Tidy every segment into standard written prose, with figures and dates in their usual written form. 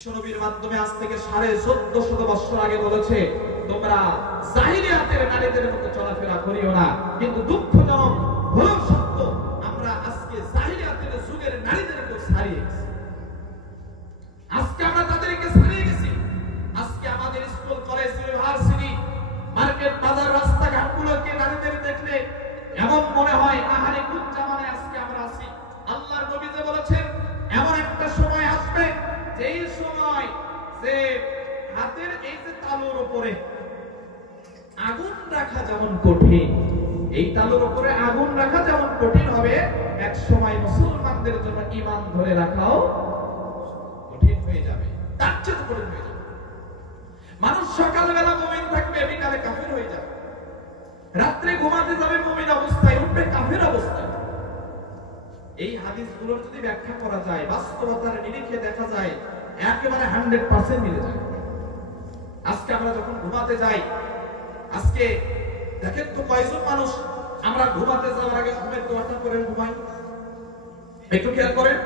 বিশ্বনবীর মাধ্যমে আজ থেকে 1450 বছর আগে বলেছে তোমরা জাহিলিয়াতের নারীদের মতো চলাফেরা করিও না, কিন্তু দুঃখজনক হলো সত্য আমরা আজকে জাহিলিয়াতের যুগের নারীদেরকে ছাড়িয়ে গেছি। আজকে আমরা তাদেরকে ছাড়িয়ে গেছি। আজকে আমাদের স্কুল, কলেজ, ইউনিভার্সিটি, মার্কেট, বাজার, রাস্তাঘাটগুলোকে নারীদের দেখলে এমন মনে হয় আহারে কোন জামানায় আজকে আমরা আছি। আল্লাহর নবী যে বলেছেন এমন একটা সময় আসবে যেই সময় যে হাতের এই যে তালুর উপরে আগুন রাখা যেমন কঠিন, এই তালুর উপরে আগুন রাখা যেমন কঠিন হবে, এক সময় মুসলমানদের জন্য ঈমান ধরে রাখাও কঠিন হয়ে যাবে, তার চেয়ে কঠিন হয়ে যাবে। মানুষ সকালবেলা মুমিন থাকবে, বিকালে কাফের হয়ে যাবে। রাত্রে ঘুমাতে যাবে মুমিন অবস্থায়, উঠবে কাফের অবস্থায়। এই হাদিসগুলোর যদি ব্যাখ্যা করা যায়, বাস্তবতার নিরিখে দেখা যায় একেবারে 100% মিলে যায়। আজকে আমরা যখন ঘুমাতে যাই, আজকে দেখেন তো কয়জন মানুষ আমরা ঘুমাতে যাওয়ার আগে ঘুমের দোয়াটা করে ঘুমাই, একটু খেয়াল করেন।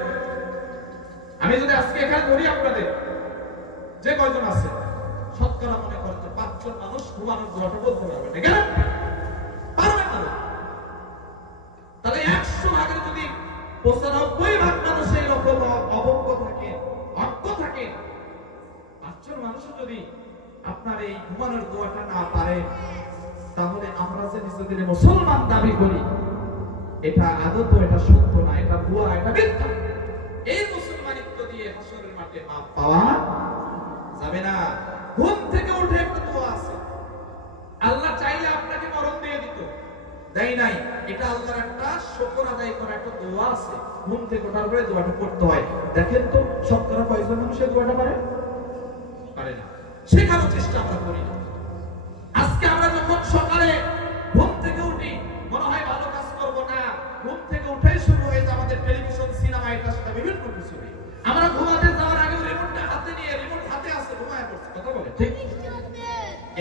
আমি যদি আজকে এখানে ধরি আপনাদের যে কয়জন আছে শতকরা মনে করেন 5 জন মানুষ ঘুমানোর দোয়াটা বলতে পারবে না, কেন পারবে না? তাহলে 100 ভাগের যদি 95 ভাগ মানুষ এরকম অবজ্ঞ থাকে, অজ্ঞ থাকে, 5 জন মানুষ যদি আপনার এই ঘুমানোর দোয়াটা না পারে, তাহলে আমরা যে নিজেদের মুসলমান দাবি করি এটা আদত, এটা সত্য না, এটা ভুয়া, এটা মিথ্যা। এই মুসলমানিত্ব দিয়ে হাসরের মাঠে মাপ পাওয়া যাবে না। ঘুম থেকে উঠে একটা দোয়া আছে, আল্লাহ চাইলে আপনাকে মরণ দিয়ে দিত, দেয় নাই। এটা আল্লাহর একটা শুকর আদায় করা একটা দোয়া আছে। ঘুম থেকে ওঠার পরে দোয়াটা পড়তে হয়। দেখেন তো শতকরা কয়জন মানুষ এই দোয়াটা পারে না। শেখানোর চেষ্টা আমরা করি না। আজকে আমরা যখন সকালে ঘুম থেকে উঠি মনে হয় ভালো কাজ করব না, ঘুম থেকে উঠেই শুরু হয়ে যায় আমাদের টেলিভিশন, সিনেমা, এটা সেটা বিভিন্ন কিছু। আমরা ঘুমাতে যাওয়ার আগে রিমোটটা হাতে নিয়ে, রিমোট হাতে আছে, ঘুমায় পড়ছি। কথা বলে ঠিক?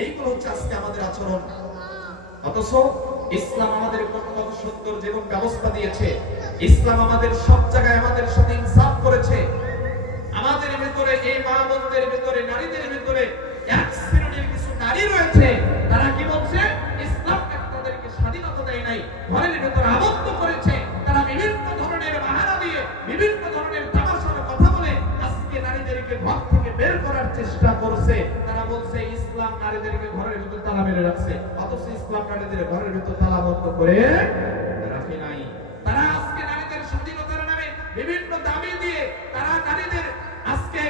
এইগুলো হচ্ছে আজকে আমাদের আচরণ। অথচ ইসলাম আমাদের কত সুন্দর জীবন ব্যবস্থা দিয়েছে। ইসলাম আমাদের সব জায়গায় আমাদের সাথে ইনসাফ করেছে। আমাদের ভিতরে, এই মা বোনদের ভিতরে, নারীদের ভিতরে এক শ্রেণীর কিছু নারী রয়েছে, তারা কি বলছে? ইসলাম তাদেরকে স্বাধীনতা দেয় নাই, ঘরের ভিতরে আবদ্ধ করেছে। তারা বিভিন্ন ধরনের বাহানা দিয়ে, বিভিন্ন ধরনের তামাশার কথা বলে আজকে নারীদেরকে ঘর থেকে বের করার চেষ্টা করছে। তারা বলছে ইসলাম নারীদেরকে ঘরের ভিতরে তালা মেরে রাখছে, অথচ ইসলাম নারীদের ঘরের ভিতরে তালাবদ্ধ করে রাখে নাই। তারা আজকে নারীদের স্বাধীনতার নামে বিভিন্ন দাবি দিয়ে তারা নারীদের আজকে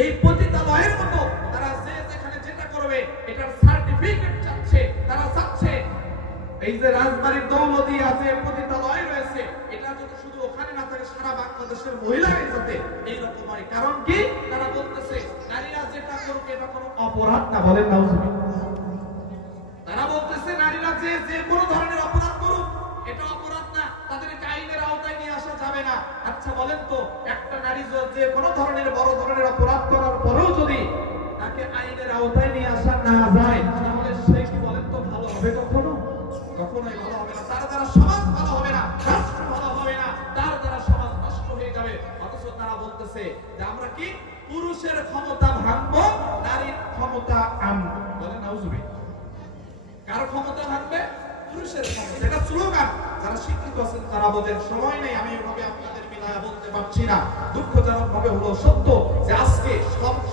এই পতিতালয়ের মতো তারা যে যেখানে যেটা করবে এটার সার্টিফিকেট চাচ্ছে। তারা চাচ্ছে এই যে রাজবাড়ির দৌলতি আছে, পতিতালয় রয়েছে, এটা যদি শুধু ওখানে না থাকে সারা বাংলাদেশের মহিলারাই যাতে এইরকম হয়। কারণ কি? তারা বলতেছে নারীরা যেটা করুক এটা কোনো অপরাধ না। বলেন নাউজুবিল্লাহ। তারা বলতেছে নারীরা যে কোনো ধরনের অপরাধ করুক এটা অপরাধ না, তাদেরকে আইনের আওতায় নিয়ে আসা যাবে না। আচ্ছা বলেন তো, একটা নারী যে কোনো ধরনের বড় ধরনের অপরাধ করার পরেও যদি তাকে আইনের আওতায় নিয়ে আসা না যায়, তাহলে সে কি বলেন তো ভালো হবে? কখনোই ভালো হবে না। তার দ্বারা সমাজ ভালো হবে না, রাষ্ট্র ভালো হবে না, তার দ্বারা সমাজ নষ্ট হয়ে যাবে। অথচ তারা বলতেছে যে আমরা কি পুরুষের ক্ষমতা ভাঙবো, নারীর ক্ষমতা আনবো। বলেন নাউজুবিল্লাহ। কার ক্ষমতা ভাঙবে? পুরুষের ক্ষমতা। এটা স্লোগান। যারা শিক্ষিত আছেন তারা বলেন সময় নেই, আমি এভাবে আপনাদের মিলায়া বলতে পারছি না। দুঃখজনক ভাবে হলো সত্য যে আজকে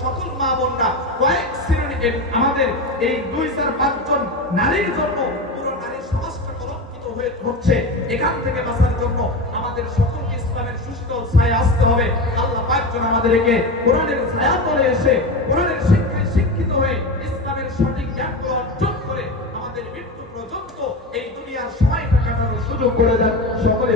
সকল মা বোনরা কয়েক শ্রেণীর আমাদের এই 2-4-5 জন নারীর জন্য পুরো নারী সমাজটা কলঙ্কিত হয়ে হচ্ছে। এখান থেকে বাঁচার জন্য আমাদের সকলকে ইসলামের সুশীতল ছায়া আসতে হবে। আল্লাহ পাক যেন আমাদেরকে কোরআনের ছায়া তলে এসে কোরআনের শিক্ষায় শিক্ষিত হয়ে ইসলামের সঠিক জ্ঞান অর্জন করে আমাদের মৃত্যু পর্যন্ত এই দুনিয়ার সময়টা কাটানোর সুযোগ করে দেন। সকলে